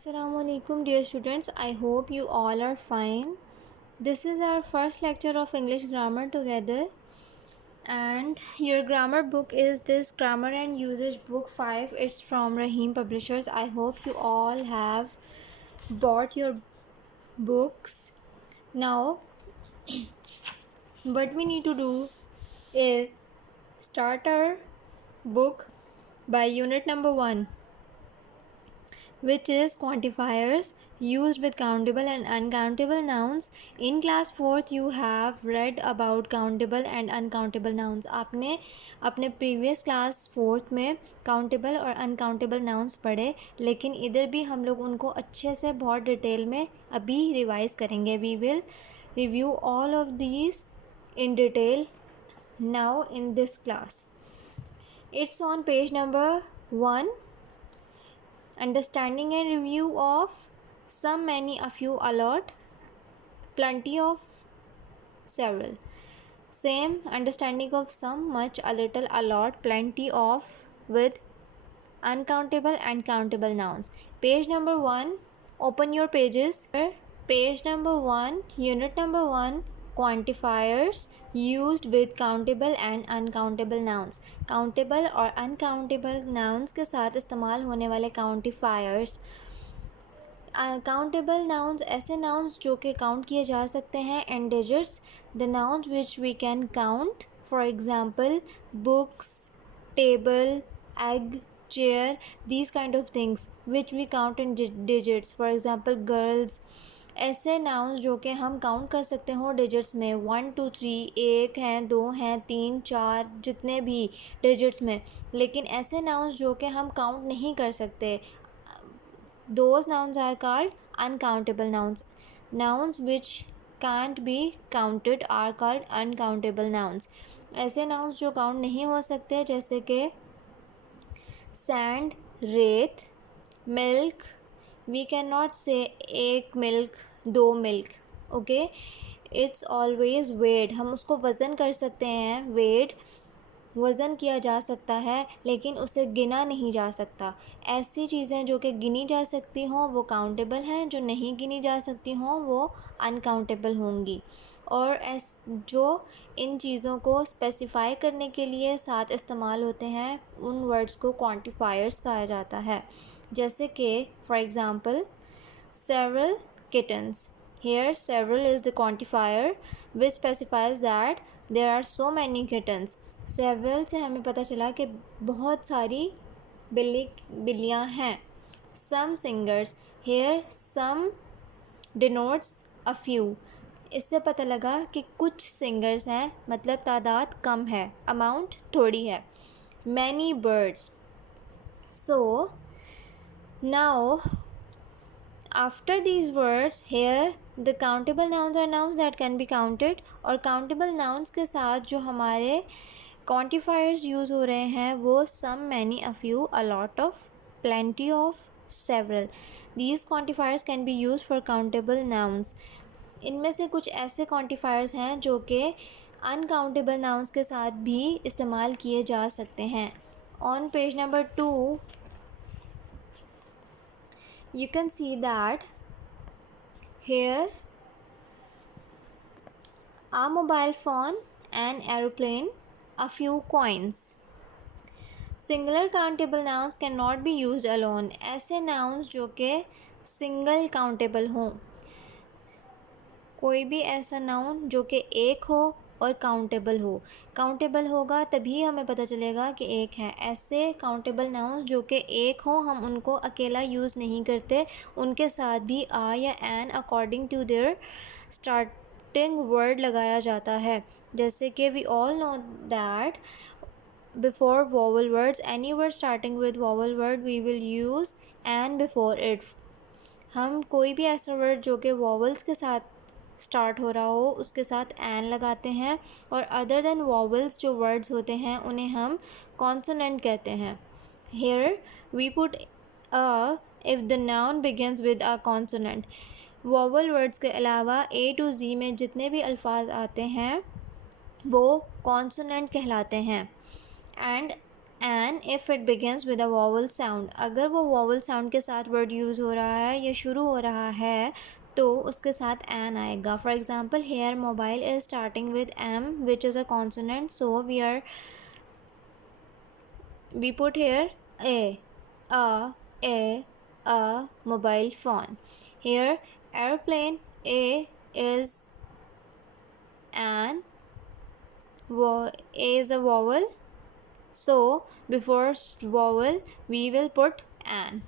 Assalamualaikum dear students, I hope you all are fine. This is our first lecture of English grammar together, and your grammar book is this Grammar and Usage book 5. It's from Rahim Publishers. I hope you all have bought your books. Now what we need to do is start our book by unit number 1, which is quantifiers used with countable and uncountable nouns. In class 4th you have read about countable and uncountable nouns. आपने अपने previous class 4th में countable और uncountable nouns पढ़े, लेकिन इधर भी हम लोग उनको अच्छे से बहुत डिटेल में अभी रिवाइज करेंगे. We will review all of these in detail now in this class. It's on page number 1. Understanding and review of some, many, a few, a lot, plenty of, several. Same understanding of some, much, a little, a lot, plenty of with uncountable and countable nouns. Page number 1. Open your pages. Page number 1, unit number 1, quantifiers used with countable and uncountable nouns. Countable और uncountable nouns के साथ इस्तेमाल होने वाले quantifiers. Countable nouns ऐसे nouns जो कि count किए जा सकते हैं in digits. The nouns which we can count, for example books, table, egg, chair, these kind of things which we count in digits. For example girls. ऐसे nouns जो कि हम काउंट कर सकते हो डिजिट्स में 1 2 3, 1 हैं, 2 हैं, 3 4, जितने भी डिजिट्स में. लेकिन ऐसे नाउन्स जो कि हम काउंट नहीं कर सकते, those nouns are called uncountable nouns. Nouns which can't be counted are called uncountable nouns. ऐसे nouns जो काउंट नहीं हो सकते जैसे कि sand, रेत, milk. We cannot say एक milk, 2 milk. Okay, it's always weight. हम उसको वज़न कर सकते हैं. वेट वज़न किया जा सकता है, लेकिन उसे गिना नहीं जा सकता. ऐसी चीज़ें जो कि गिनी जा सकती हों वो काउंटेबल हैं, जो नहीं गिनी जा सकती हों वो अनकाउंटेबल होंगी. और जो इन चीज़ों को स्पेसिफाई करने के लिए साथ इस्तेमाल होते हैं, उन वर्ड्स को क्वांटिफायर्स कहा जाता है. जैसे कि for example several kittens. Here several is the quantifier which specifies that there are so many kittens. Several से हमें पता चला कि बहुत सारी बिल्लियाँ हैं. Some singers. Here some denotes a few. इससे पता लगा कि कुछ सिंगर्स हैं, मतलब तादाद कम है, अमाउंट थोड़ी है. Many birds. So now after these words, here the countable nouns are nouns that can be counted. और countable nouns के साथ जो हमारे quantifiers यूज़ हो रहे हैं वो some, many, a few, a lot of, plenty of, several. These quantifiers can be used for countable nouns. इनमें से कुछ ऐसे quantifiers हैं जो कि uncountable nouns के साथ भी इस्तेमाल किए जा सकते हैं. On page number 2 you can see that here a mobile phone, an aeroplane, a few coins. Singular countable nouns cannot be used alone. ऐसे nouns जो कि single countable हों. कोई भी ऐसा नाउन जो कि एक हो और काउंटेबल हो. काउंटेबल होगा तभी हमें पता चलेगा कि एक है. ऐसे काउंटेबल नाउन्स जो कि एक हो, हम उनको अकेला यूज़ नहीं करते, उनके साथ भी आ या an according to their starting word लगाया जाता है. जैसे कि we all know that before vowel words, any word starting with vowel word we will use an before it. हम कोई भी ऐसा वर्ड जो कि वॉवल्स के साथ स्टार्ट हो रहा हो उसके साथ एन लगाते हैं. और अदर देन वॉवल्स जो वर्ड्स होते हैं उन्हें हम कॉन्सोनेंट कहते हैं. Here we put a if the noun begins with a consonant. Vowel words के अलावा ए टू जी में जितने भी अल्फाज आते हैं वो कॉन्सोनेंट कहलाते हैं. And an if it begins with a vowel sound, अगर वो वॉवल साउंड के साथ वर्ड यूज़ हो रहा है या शुरू हो रहा है तो उसके साथ एन आएगा. For example here mobile is starting with M which is a consonant, so we put here a mobile phone. Here airplane, a is an a is a vowel, so before vowel we will put an.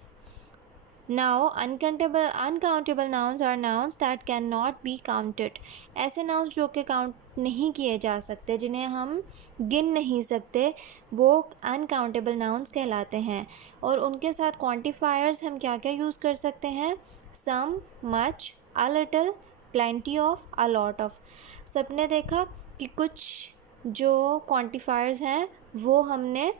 Now uncountable nouns are nouns that cannot be counted. ऐसे nouns जो कि count नहीं किए जा सकते, जिन्हें हम गिन नहीं सकते, वो अनकाउंटेबल नाउन्स कहलाते हैं. और उनके साथ क्वांटिफायर्स हम क्या क्या यूज़ कर सकते हैं? Some, much, a little, plenty of, a lot of. सबने देखा कि कुछ जो क्वांटिफायर्स हैं वो हमने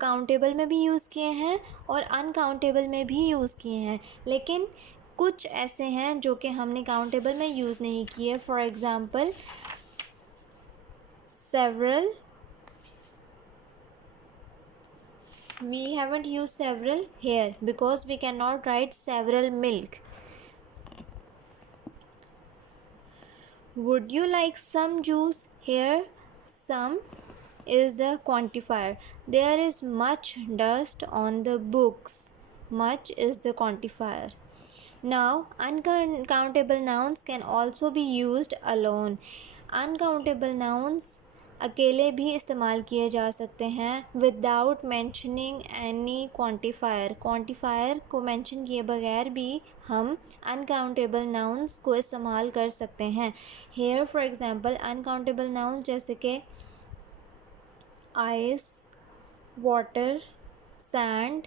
काउंटेबल में भी यूज़ किए हैं और अनकाउंटेबल में भी यूज़ किए हैं, लेकिन कुछ ऐसे हैं जो कि हमने काउंटेबल में यूज़ नहीं किए. For example several, we haven't used several here because we cannot write several milk. Would you like some juice? Here some is the quantifier. There is much dust on the books. Much is the quantifier. Now uncountable nouns can also be used alone. Uncountable nouns अकेले भी इस्तेमाल किए जा सकते हैं without mentioning any quantifier. Quantifier को mention किए बगैर भी हम अनकाउंटेबल नाउन्स को इस्तेमाल कर सकते हैं. Here for example uncountable nouns जैसे कि ice, water, sand,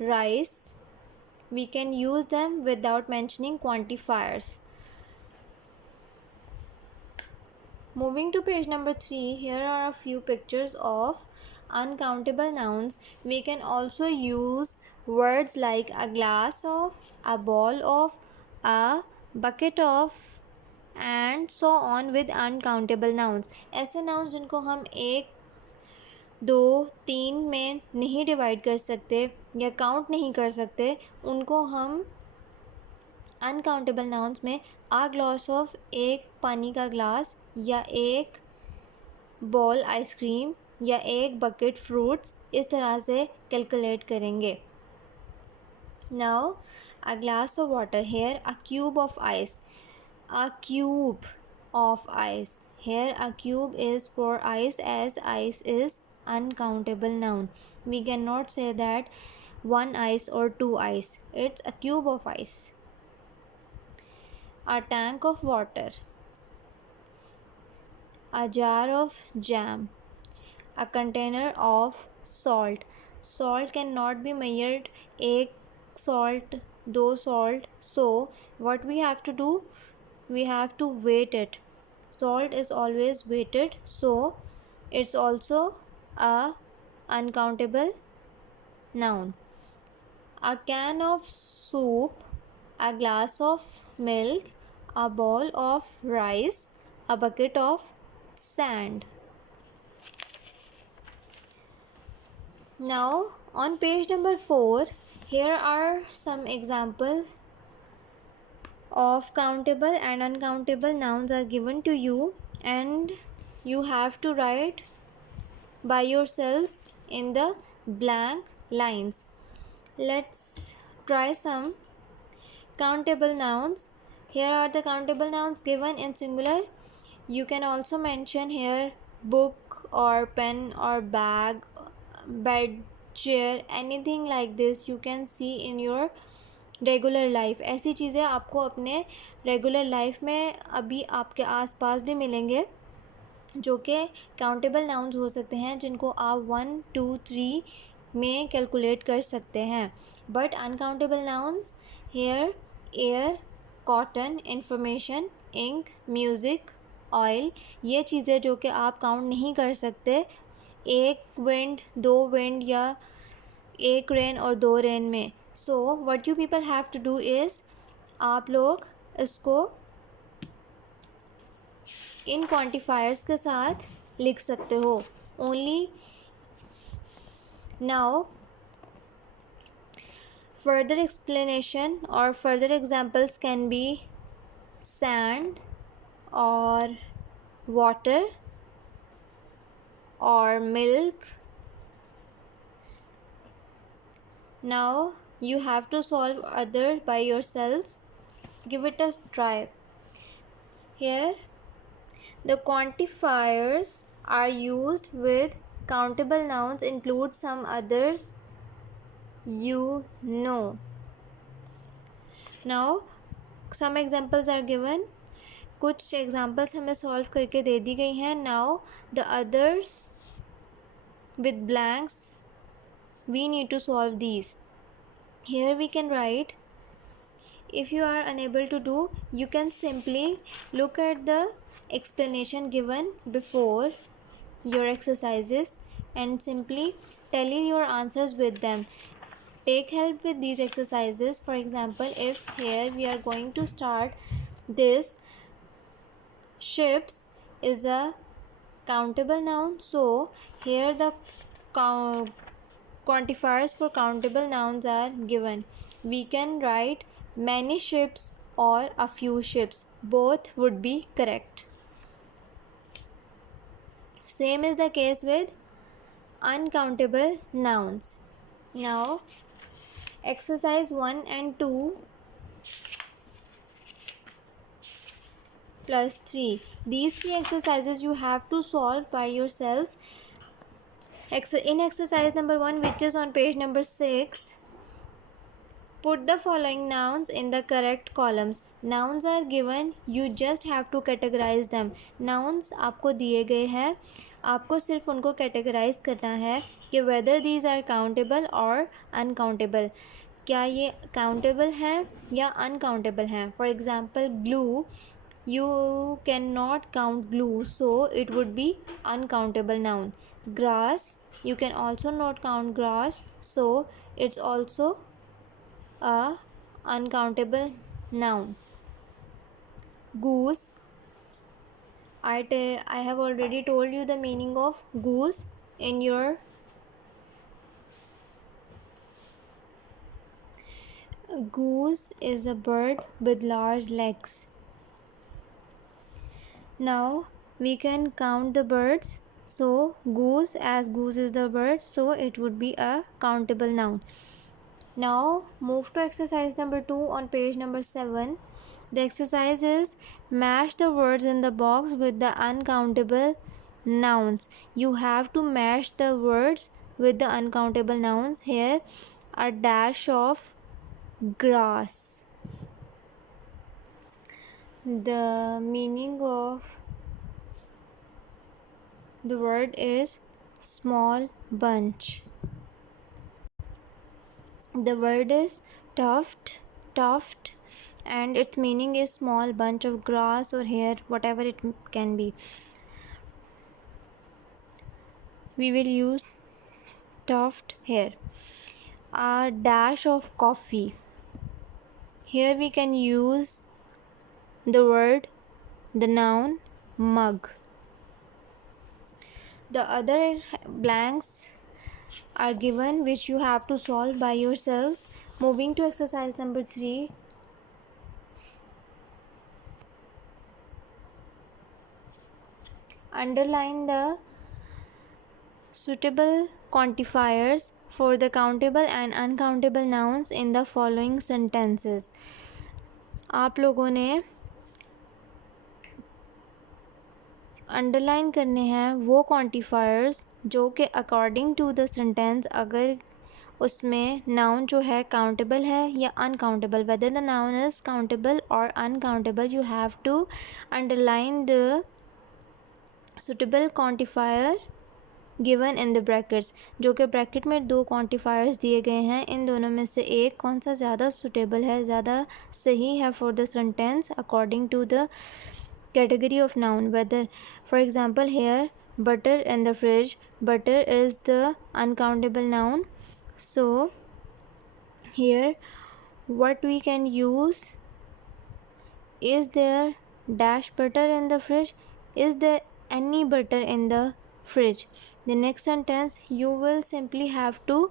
rice, we can use them without mentioning quantifiers. Moving to page number 3, here are a few pictures of uncountable nouns. We can also use words like a glass of, a ball of, a bucket of and so on with uncountable nouns. ऐसे nouns जिनको हम एक, दो, तीन में नहीं divide कर सकते या काउंट नहीं कर सकते, उनको हम अनकाउंटेबल नाउन्स में आ ग्लास ऑफ, एक पानी का ग्लास, या एक बॉल आइसक्रीम, या एक बकेट फ्रूट्स, इस तरह से कैलकुलेट करेंगे. Now a glass of water, here a cube of ice. A cube of ice, here a cube is for ice as ice is uncountable noun. We cannot say that one ice or two ice. It's a cube of ice. A tank of water, a jar of jam, a container of salt. Salt cannot be measured, एक salt, दो salt. So what we have to do? We have to weight it. Salt is always weighted, so it's also a uncountable noun. A can of soup, a glass of milk, a bowl of rice, a bucket of sand. Now on page number 4, here are some examples of countable and uncountable nouns are given to you, and you have to write by yourselves in the blank lines. Let's try some countable nouns. Here are the countable nouns given in singular. You can also mention here book or pen or bag, bed, chair, anything like this you can see in your regular life. ऐसी चीज़ें आपको अपने regular life में अभी आपके आसपास भी मिलेंगे जो कि काउंटेबल नाउन्स हो सकते हैं, जिनको आप 1, 2, 3 में कैलकुलेट कर सकते हैं. But uncountable nouns here air, cotton, information, ink, music, oil, ये चीज़ें जो कि आप काउंट नहीं कर सकते एक विंड, दो विंड या एक रेन और दो रेन में. So what you people have to do is, आप लोग इसको इन क्वांटिफायर्स के साथ लिख सकते हो. Only Now further explanation or further examples can be sand or water or milk. Now you have to solve other by yourselves. Give it a try. Here the quantifiers are used with countable nouns, include some others you know. Now some examples are given. कुछ examples हमें solve करके दे दी गई हैं. Now the others with blanks we need to solve these. Here we can write. If you are unable to do, you can simply look at the explanation given before your exercises and simply tally your answers with them. Take help with these exercises. For example, if here we are going to start this, ships is a countable noun, so here the quantifiers for countable nouns are given. We can write many ships or a few ships. Both would be correct. Same is the case with uncountable nouns. Now exercise 1 and 2 plus 3. These three exercises you have to solve by yourselves. In exercise number 1, which is on page number 6, put the following nouns in the correct columns. Nouns are given, you just have to categorize them. Nouns आपको दिए गए हैं, आपको सिर्फ उनको categorize करना है कि whether these are countable or uncountable. क्या ये countable हैं या uncountable हैं. For example, glue, you cannot count glue, so it would be uncountable noun. Grass, you can also not count grass, so it's also a uncountable noun. Goose, I have already told you the meaning of goose in your goose is a bird with large legs. Now we can count the birds. So goose, as goose is the bird, so it would be a countable noun. Now move to exercise number 2 on page number 7. The exercise is match the words in the box with the uncountable nouns. You have to match the words with the uncountable nouns. Here a dash of grass. The meaning of the word is small bunch. The word is tuft, and its meaning is small bunch of grass or hair, whatever it can be. We will use tuft here. A dash of coffee. Here we can use the word, the noun mug. The other blanks are given which you have to solve by yourselves. Moving to exercise number 3. Underline the suitable quantifiers for the countable and uncountable nouns in the following sentences. आप लोगों ने underline करने हैं वो quantifiers जो कि according to the sentence अगर उसमें नाउन जो है काउंटेबल है या uncountable, whether the noun is countable और uncountable, you have to underline the suitable quantifier given in the brackets. जो कि ब्रैकेट में 2 क्वांटिफायर्स दिए गए हैं, इन दोनों में से एक कौन सा ज़्यादा सुटेबल है, ज़्यादा सही है for the sentence according to the category of noun. Whether, for example, here butter in the fridge, butter is the uncountable noun, so here what we can use, is there dash butter in the fridge, is there any butter in the fridge. The next sentence, you will simply have to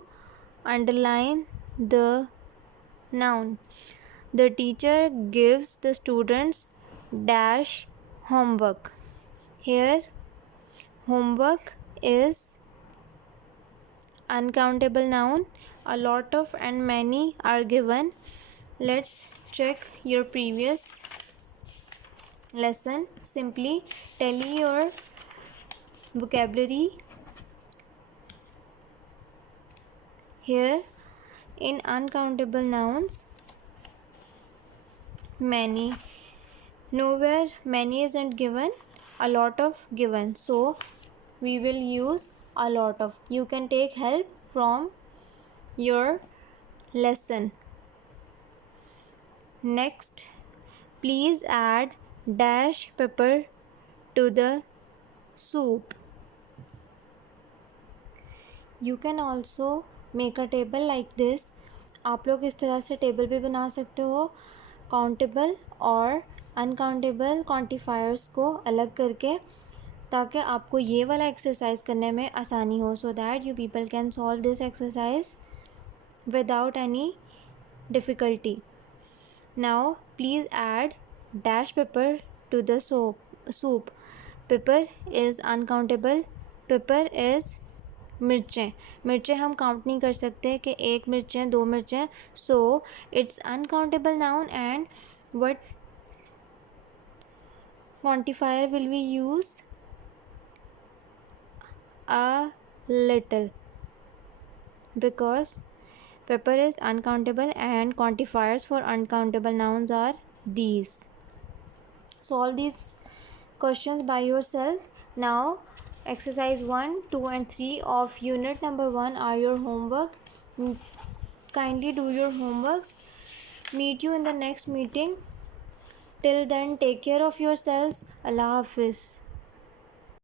underline the noun. The teacher gives the students dash homework. Here homework is uncountable noun. A lot of and many are given. Let's check your previous lesson. Simply tally your vocabulary. Here in uncountable nouns, many, nowhere many isn't given, a lot of given, so we will use a lot of. You can take help from your lesson. Next, please add dash pepper to the soup. You can also make a table like this. आप लोग इस तरह से table भी बना सकते हो, countable और अनकाउंटेबल क्वांटिफायर्स को अलग करके, ताकि आपको ये वाला एक्सरसाइज करने में आसानी हो, so that you people can solve this exercise without any difficulty. Now please add dash paper two the soup. Paper is uncountable. Paper is मिर्चें. मिर्चें हम काउंट नहीं कर सकते कि एक मिर्चें, दो मिर्चें, so it's uncountable noun. And what quantifier will we use? A little, because pepper is uncountable and quantifiers for uncountable nouns are these. Solve these questions by yourself. Now exercise 1, 2 and 3 of unit number 1 are your homework. Kindly do your homeworks. Meet you in the next meeting. Till then, take care of yourselves. Allah Hafiz.